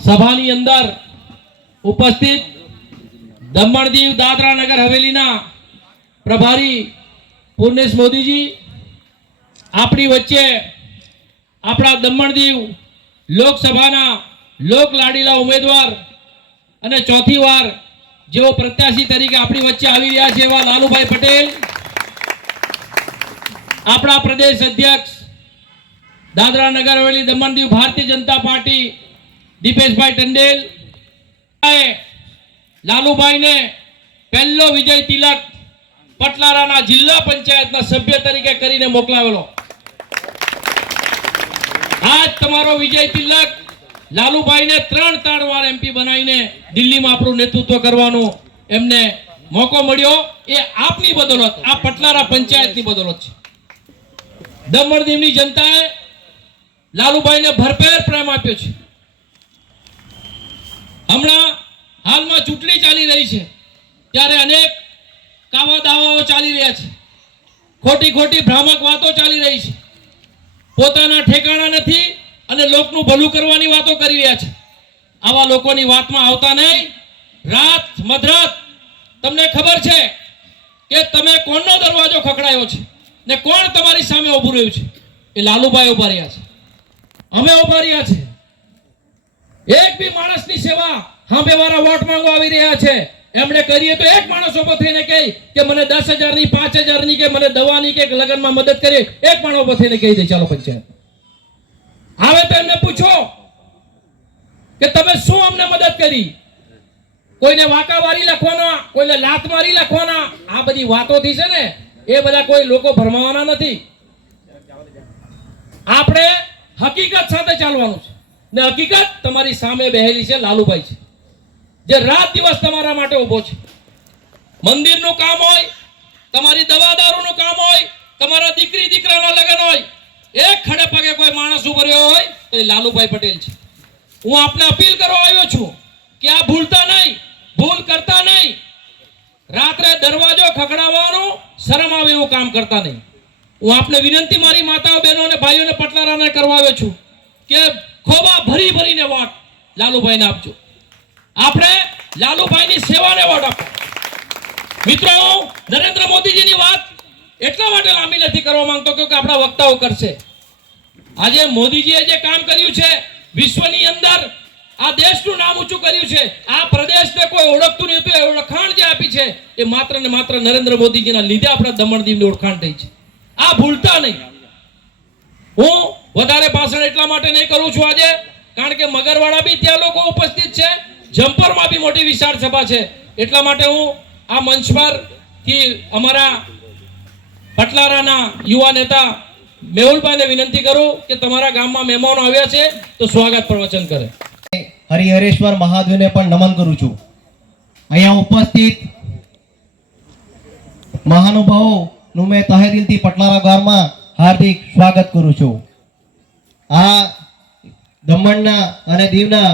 સભાની અંદર ઉપસ્થિત દમણ દીવ દાદરા નગર હવેલીના પ્રભારી પૂર્ણેશ મોદીજી, આપણી વચ્ચે આપણા દમણ દીવ લોકસભાના લોક લાડીલા ઉમેદવાર અને ચોથી વાર જેઓ પ્રત્યાશી તરીકે આપણી વચ્ચે આવી રહ્યા છે એવા લાલુભાઈ પટેલ, આપણા પ્રદેશ અધ્યક્ષ દાદરા નગર હવેલી દમણ દીવ ભારતીય જનતા પાર્ટી દીપેશભાઈ ટંડેલ, લાલુભાઈને પહેલો વિજય તિલક પટલારાના જિલ્લા પંચાયતના સભ્ય તરીકે કરીને મોકલાવેલો. આજ તમારો વિજય તિલક લાલુભાઈને 3 વાર એમપી બનાવીને દિલ્હીમાં આપણું નેતૃત્વ કરવાનો એમને મોકો મળ્યો. એ આપની બદોલત, આ પટલારા પંચાયતની બદોલત છે. દમણ દીવની જનતાએ લાલુભાઈને ભરપેર પ્રેમ આપ્યો છે. હમણાં હાલમાં ચૂંટણી ચાલી રહી છે ત્યારે અનેક કાવા દાવાઓ ચાલી રહ્યા છે, ખોટી ખોટી ભ્રામક વાતો ચાલી રહી છે, પોતાના ઠેકાણા નથી અને લોકનું ભલું કરવાની વાતો કરી રહ્યા છે. આવા લોકોની વાતમાં આવતા નહીં. રાત મધરાત તમને ખબર છે કે તમે કોણનો દરવાજો ખખડાયો છે ને કોણ તમારી સામે ઊભું રહ્યું છે? એ લાલુભાઈ ઉભા રહ્યા છે, અમે ઉભા રહ્યા છે. એક બી માણસની સેવા હાંભે વાળા વોટ માંગવા આવી રહ્યા છે, એમણે કરીએ તો એક માણસ ઉભો થઈને કહે કે મને 10,000 ની 5,000 ની કે મને દવાની કે લગ્નમાં મદદ કરી, એક માણસ ઉભો થઈને કહી દે ચાલો પંચાયત આવે તો એમને પૂછો કે તમે શું અમને મદદ કરી? કોઈને વાંકાવારી લખવાના, કોઈને લાત મારી લખવાના, આ બધી વાતોથી છે ને એ બધા કોઈ લોકો ભરમાવાના નથી. આપણે હકીકત સાથે ચાલવાનું છે ને હકીકત તમારી સામે બેહેલી છે. લાલુભાઈ છે જે રાત દિવસ તમારા માટે ઉભો છે. મંદિરનું કામ હોય, તમારી દવા દારૂનું કામ હોય, તમારા દીકરી દીકરાના લગ્ન હોય, એક ખડે પગે કોઈ માણસ ઉભો રહ્યો હોય તો એ લાલુભાઈ પટેલ છે. હું આપને અપીલ કરવા આવ્યો છું કે આ ભૂલતા નહીં, ભૂલ કરતા નહીં. રાત્રે દરવાજો ખખડાવવાનું શરમ આવે એવું કામ કરતા નહીં. હું આપને વિનંતી મારી માતાઓ બહેનો અને ભાઈઓને પટલારાને કરવા આવ્યો છું કે ખોબા ભરી ભરીને વોટ લાલુભાઈને આપજો. આપણે લાલુભાઈની સેવાને વોટ આપો. મિત્રો, નરેન્દ્ર મોદીજીની વાત એટલા માટે લાંબી નથી કરવા માંગતો કે આપણા વક્તાઓ કરશે. આજે મોદીજીએ જે કામ કર્યું છે, વિશ્વની અંદર આ દેશનું નામ ઊંચું કર્યું છે, આ પ્રદેશને કોઈ ઓળખતું નહીં હતું, એ ઓળખાણ જે આપી છે એ માત્ર ને માત્ર નરેન્દ્ર મોદીજીના લીધે આપણે દમણ દીવની ઓળખાણ થઈ છે. આ ભૂલતા નહીં. હું વધારે ભાષણ એટલા માટે નહીં કરું છું આજે, કારણ કે મગરવાડા બી ત્યાં લોકો ઉપસ્થિત છે, જમ્પરમાં બી મોટી વિશાળ સભા છે. એટલા માટે હું આ મંચ પરથી અમારા પટલારાના યુવા નેતા મેહુલભાઈને વિનંતી કરું કે તમારા ગામમાં મહેમાનો આવ્યા છે તો સ્વાગત પ્રવચન કરે. હરિહરેશ્વર મહાદેવને પણ નમન કરું છું. અહીંયા ઉપસ્થિત મહાનુભાવોનું મેં તહે દિલથી પટલારા ગામમાં હાર્દિક સ્વાગત કરું છું. આ દમણના અને દીવના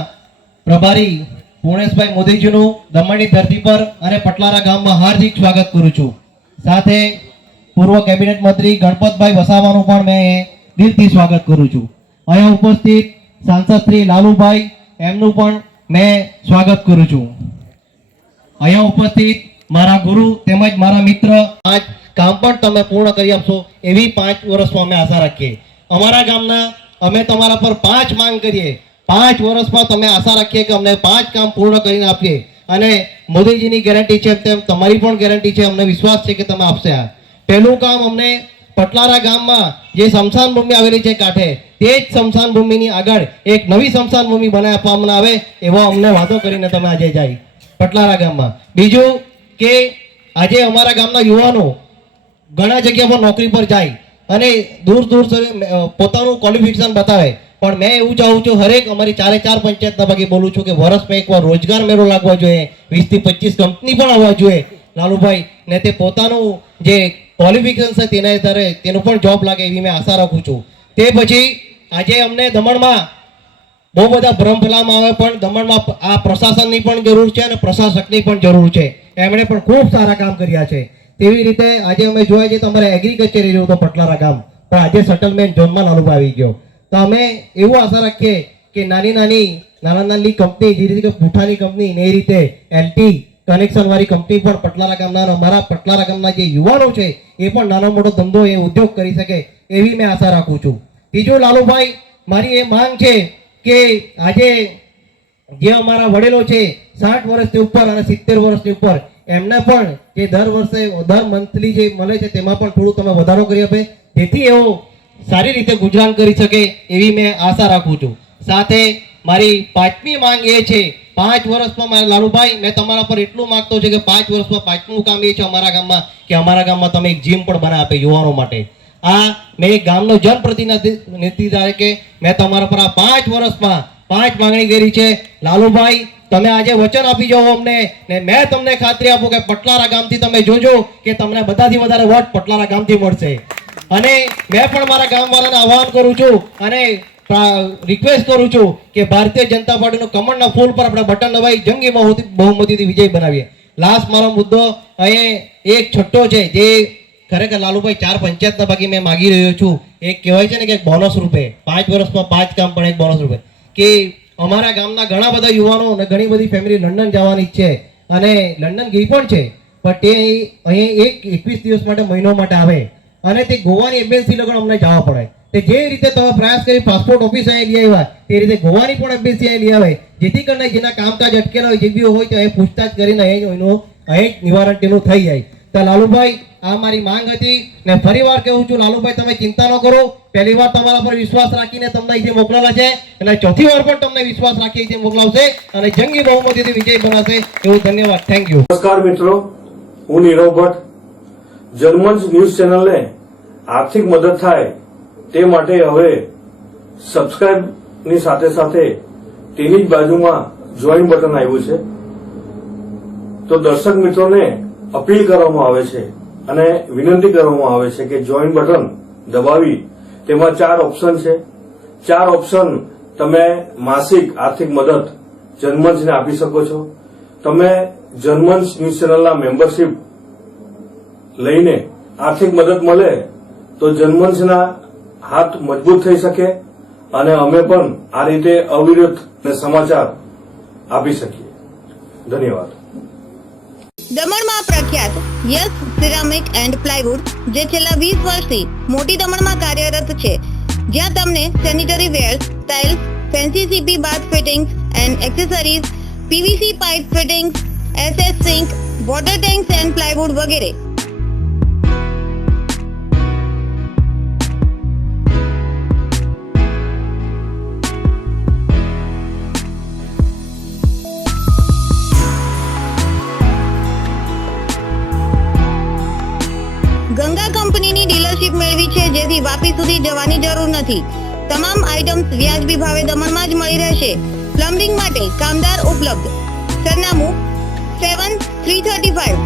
પ્રભારી પૂર્ણેશભાઈ મોદીજીનું દમણની ધરતી પર અને પટલારા ગામમાં હાર્દિક સ્વાગત કરું છું. સાથે પૂર્વ કેબિનેટ મંત્રી ગણપતભાઈ વસાવાનું પણ મેં દિલથી સ્વાગત કરું છું. અહીંયા ઉપસ્થિત સાંસદ શ્રી લાલુભાઈ, એમનું પણ મેં સ્વાગત કરું છું. અહીંયા ઉપસ્થિત મારા ગુરુ તેમજ મારા મિત્ર, આજ કામ પણ તમે પૂર્ણ કરી આપશો એવી 5 વર્ષમાં અમે આશા રાખીએ. અમારા ગામના અમે તમારા પર 5 માંગ કરીએ. 5 વર્ષમાં તમે આશા રાખીએ કે અમને 5 કામ પૂર્ણ કરીને આપીએ. અને મોદીજીની ગેરંટી છે તેમ તમારી પણ ગેરંટી છે, અમને વિશ્વાસ છે કે તમે આપશે. આ પહેલું કામ અમને પટલારા ગામમાં જે સ્મશાન ભૂમિ આવેલી છે કાંઠે, તે જ સ્મશાન ભૂમિની આગળ એક નવી સ્મશાન ભૂમિ બનાવી આપવામાં આવે એવો અમને વાદો કરીને તમે આજે જાય પટલારા ગામમાં. બીજું કે આજે અમારા ગામના યુવાનો ઘણા જગ્યા પર નોકરી પર જાય અને દૂર દૂર સુધી પોતાનું ક્વોલિફિકેશન બતાવે, પણ મેં એવું ચાહું છું હરેક અમારી 4 પંચાયતના ભાગે બોલું છું કે વર્ષમાં એકવાર રોજગાર મેળો લાગવા જોઈએ, 20 થી 25 કંપની પણ આવવા જોઈએ લાલુભાઈ, ને તે પોતાનું જે ક્વોલિફિકેશન છે તેના આધારે તેનું પણ જોબ લાગે એવી મેં આશા રાખું છું. તે પછી આજે અમને દમણમાં બહુ બધા ભ્રમ ફેલાવવામાં આવે, પણ દમણમાં આ પ્રશાસનની પણ જરૂર છે અને પ્રશાસકની પણ જરૂર છે. એમણે પણ ખૂબ સારા કામ કર્યા છે. તેવી રીતે આજે અમે જોયા છીએ તમારે એગ્રીકલ્ચર એરિયો હતો પટલારા ગામ, પણ આજે સેટલમેન્ટ ઝોનમાં લાલુભાઈ આવી ગયો. તો અમે એવું આશા રાખીએ કે નાની નાની નાના નાની કંપની જે રીતે કે પૂઠાની કંપની ને એ રીતે એલટી કનેક્શન વાળી કંપની પણ પટલારા ગામના અને અમારા પટલારા ગામના જે યુવાનો છે એ પણ નાનો મોટો ધંધો એ ઉદ્યોગ કરી શકે એવી મેં આશા રાખું છું. ત્રીજું લાલુભાઈ, મારી એ માંગ છે કે આજે જે અમારા વડીલો છે 60 વર્ષથી ઉપર અને 70 વર્ષની ઉપર એમને પણ જે દર મંથલી જે મળે છે તેમાં પણ થોડું તમે વધારો કરી આપે જેથી એઓ સારી રીતે ગુજરાન કરી શકે એવી મેં આશા રાખું છું. સાથે મારી પાંચમી માંગ એ છે, 5 વર્ષમાં મારા લાલુભાઈ મેં તમારા પર એટલું માંગતો છે કે 5 વર્ષમાં પાંચમું કામ એ છે અમારા ગામમાં કે અમારા ગામમાં તમે એક જીમ પણ બનાવી આપે યુવાનો માટે. આ મેં એક ગામનો જનપ્રતિનિધિ તરીકે મેં તમારા પર આ 5 વર્ષમાં 5 માંગણી કરી છે. લાલુભાઈ, તમે આજે વચન આપી જાઓ અમને ને મેં તમને ખાતરી આપું કે પટલારા ગામથી તમે જોજો કે તમને બધાથી વધારે વોટ પટલારા ગામથી મળશે. અને મેં પણ મારા ગામવાળાને આહવાન કરું છું અને રિક્વેસ્ટ કરું છું કે ભારતીય જનતા પાર્ટીનું કમળના ફૂલ પર આપણે બટન દબાવી જંગી બહુમતીથી વિજય બનાવીએ. લાસ્ટ મારો મુદ્દો અહીં એક છઠ્ઠો છે જે ખરેખર લાલુભાઈ 4 પંચાયતના ભાગી મેં માગી રહ્યો છું. એક કહેવાય છે ને કે બોનસ રૂપે 5 વર્ષમાં 5 કામ પણ એક બોનસ રૂપે કે અમારા ગામના ઘણા બધા યુવાનો અને ઘણી બધી ફેમિલી લંડન જવાની છે અને લંડન ગઈ પણ છે પણ તે અહીં 21 દિવસ માટે મહિનો માટે આવે અને તે ગોવાની એમ્બેસી લગન અમને જવા પડે. તે જે રીતે તમે પ્રયાસ કરી પાસપોર્ટ ઓફિસ અહીં લઈ આવ્યા તે રીતે ગોવાની પણ એમ્બેસી અહીં લઈ આવે જેથી કરીને જેના કામકાજ અટકેલા હોય જે બી હોય તો અહીં પૂછતાછ કરીને અહીં નિવારણ તેનું થઈ જાય. તો લાલુભાઈ, આ મારી માંગ હતી ને ફરીવાર કહું છું લાલુભાઈ, તમે ચિંતા ન કરો. પહેલી વાર તમારા પર વિશ્વાસ રાખીને તમને અહીંથી મોકલેલા છે અને ચોથી વાર પણ તમને વિશ્વાસ રાખી અહીંથી મોકલાવશે અને જંગી બહુમતીથી વિજય બનાવશે. એવું ધન્યવાદ. Thank you. નમસ્કાર મિત્રો, હું નીરવ ભટ્ટ. જનમંચ ન્યૂઝ ચેનલને આર્થિક મદદ થાય તે માટે હવે સબસ્ક્રાઇબ ની સાથે સાથે તેની જ બાજુમાં જોઈન બટન આવ્યું છે. તો દર્શક મિત્રોને અપીલ કરવામાં આવે છે અને વિનંતી કરવામાં આવે છે કે જોઈન બટન દબાવી તેમાં 4 ઓપ્શન છે. 4 ઓપ્શન તમે માસિક આર્થિક મદદ જનમંચને આપી શકો છો. તમે જનમંચ ન્યૂઝ ચેનલના મેમ્બરશીપ લઈને આર્થિક મદદ મળે તો જનમંચના હાથ મજબૂત થઈ શકે અને અમે પણ આ રીતે અવિરત સમાચાર આપી શકીએ. ધન્યવાદ. દમણમાં પ્રખ્યાત યસ સિરામિક એન્ડ પ્લાયવુડ જે છેલ્લા 20 વર્ષથી મોટી દમણમાં કાર્યરત છે, જ્યાં તમને sanitary wares, tiles, fancy CP bath fittings and accessories, PVC pipe fittings, SS sink, water tanks and plywood વગેરે. ગંગા કંપનીની ડીલરશીપ મેળવી છે જેથી વાપી સુધી જવાની જરૂર નથી. તમામ આઇટમ્સ વ્યાજબી ભાવે દમણમાં જ મળી રહેશે. પ્લમ્બિંગ માટે કામદાર ઉપલબ્ધ. સરનામું 7335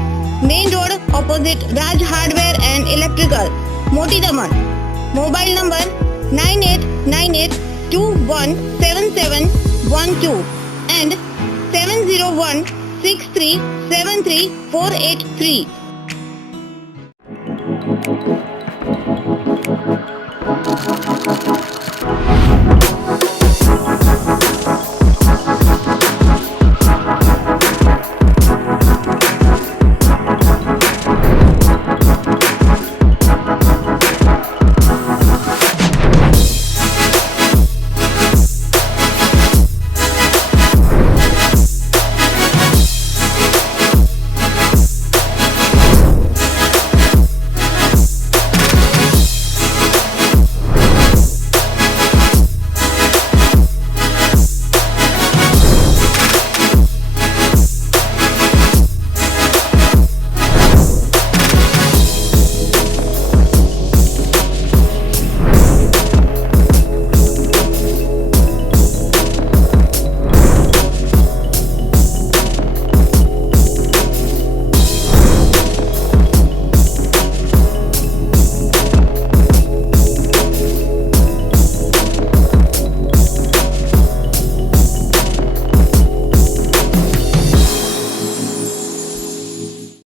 main road opposite Raj hardware and electrical, મોટી દમણ. Mobile number 9898217712 and 7016373483.